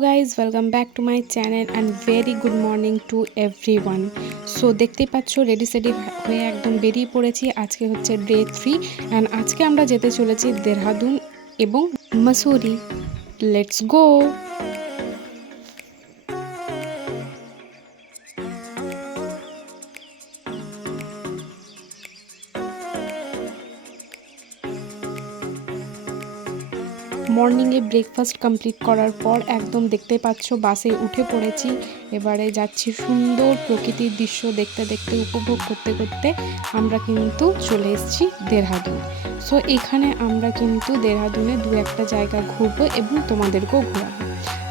Guys welcome back to my channel and very good morning to everyone. So देखते पाচ্ছো ready सेडी হয়ে একদম বেরিয়ে পড়েছি। আজকে হচ্ছে ডে 3 এন্ড আজকে আমরা যেতে চলেছি দেহরাদুন এবং মসুরি। Let's go. মর্নিংয়ে ব্রেকফাস্ট কমপ্লিট করার পর একদম দেখতে পাচ্ছ বাসে উঠে পড়েছি। এবারে যাচ্ছি সুন্দর প্রকৃতির দৃশ্য দেখতে দেখতে উপভোগ করতে করতে আমরা কিন্তু চলে এসেছি দেহরাদুন। সো এখানে আমরা কিন্তু দেহরাদুনে দু একটা জায়গা ঘুরবো এবং তোমাদেরকেও ঘোরাবো।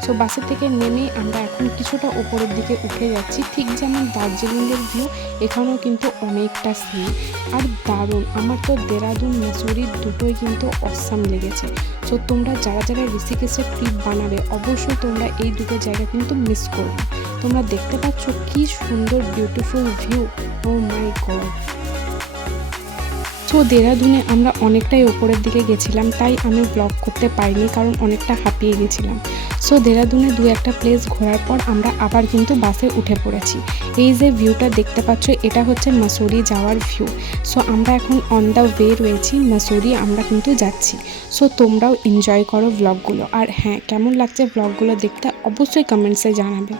সো বাসে থেকে নেমে আমরা এখন কিছুটা ওপরের দিকে উঠে যাচ্ছি। ঠিক যেমন দার্জিলিংয়ের ভিউ, এখানেও কিন্তু অনেকটা সেম আর দারুণ। আমার তো দেহরাদুন মসুরি দুটোই কিন্তু অসাম লেগেছে। সো তোমরা যারা যারা ঋষিকেশের ট্রিপ বানাবে অবশ্যই তোমরা এই দুটো জায়গা কিন্তু মিস করো না। তোমরা দেখতে পাচ্ছ কি সুন্দর বিউটিফুল ভিউ। ও মাই গড। সো দেহরাদুনে আমরা অনেকটাই ওপরের দিকে গেছিলাম, তাই আমি ব্লগ করতে পারিনি কারণ অনেকটা হাঁপিয়ে গেছিলাম। সো দেহরাদুনে দু একটা প্লেস ঘোরার পর আমরা আবার কিন্তু বাসে উঠে পড়েছি। এই যে ভিউটা দেখতে পাচ্ছ এটা হচ্ছে মসুরি যাওয়ার ভিউ। সো আমরা এখন অন দ্য ওয়ে রয়েছি, মসুরি আমরা কিন্তু যাচ্ছি। সো তোমরাও এনজয় করো ব্লগগুলো। আর হ্যাঁ, কেমন লাগছে ব্লগগুলো দেখতে অবশ্যই কমেন্টসে জানাবে।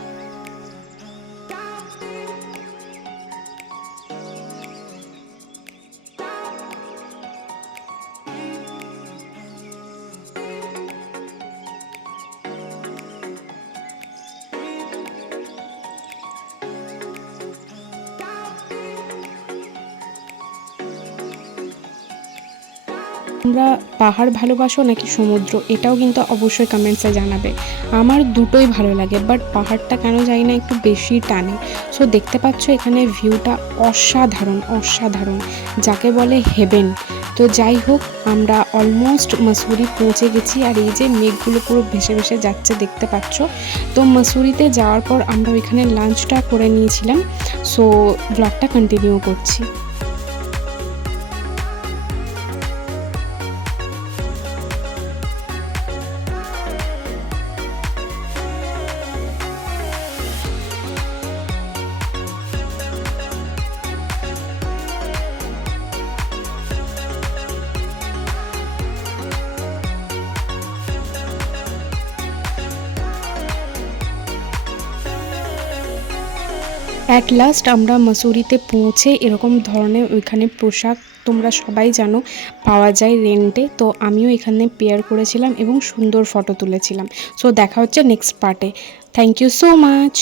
তোমরা পাহাড় ভালোবাসো নাকি সমুদ্র, এটাও কিন্তু অবশ্যই কমেন্টসে জানাবে। আমার দুটোই ভালো লাগে, বাট পাহাড়টা কেন জানি না একটু বেশি টানে। সো দেখতে পাচ্ছ এখানে ভিউটা অসাধারণ অসাধারণ, যাকে বলে হেভেন। তো যাই হোক, আমরা অলমোস্ট মসুরি পৌঁছে গেছি। আর এই যে মেঘগুলো পুরো ভেসে ভেসে যাচ্ছে দেখতে পাচ্ছ। তো মসুরিতে যাওয়ার পর আমরা ওইখানে লাঞ্চটা করে নিয়েছিলাম। সো ব্লগটা কন্টিনিউ করছি। অ্যাট লাস্ট আমরা মসুরিতে পৌঁছে এরকম ধরনের ওইখানে পোশাক তোমরা সবাই জানো পাওয়া যায় রেন্টে। তো আমিও এখানে পেয়ার করেছিলাম এবং সুন্দর ফটো তুলেছিলাম। সো দেখা হচ্ছে নেক্সট পার্টে। Thank you so much.